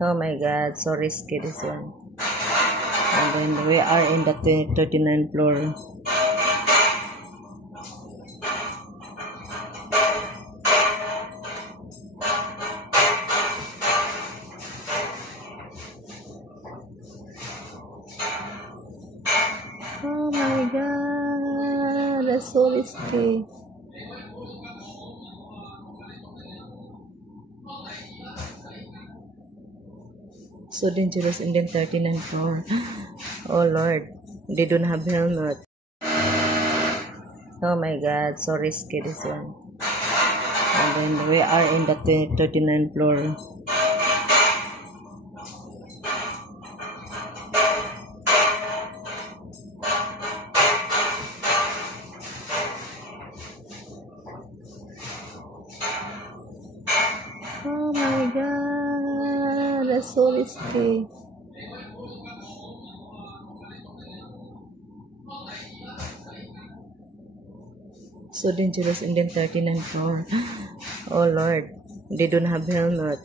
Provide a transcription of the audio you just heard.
Oh my god, so risky this one. And then we are in the 39th floor. Oh my god, that's so risky. So dangerous in the 39th floor. Oh Lord, they don't have helmet. Oh my god, so risky this one. And then we are in the 39th floor. Oh my god, that's so risky. So dangerous in the 39th floor. Oh Lord, they don't have helmet.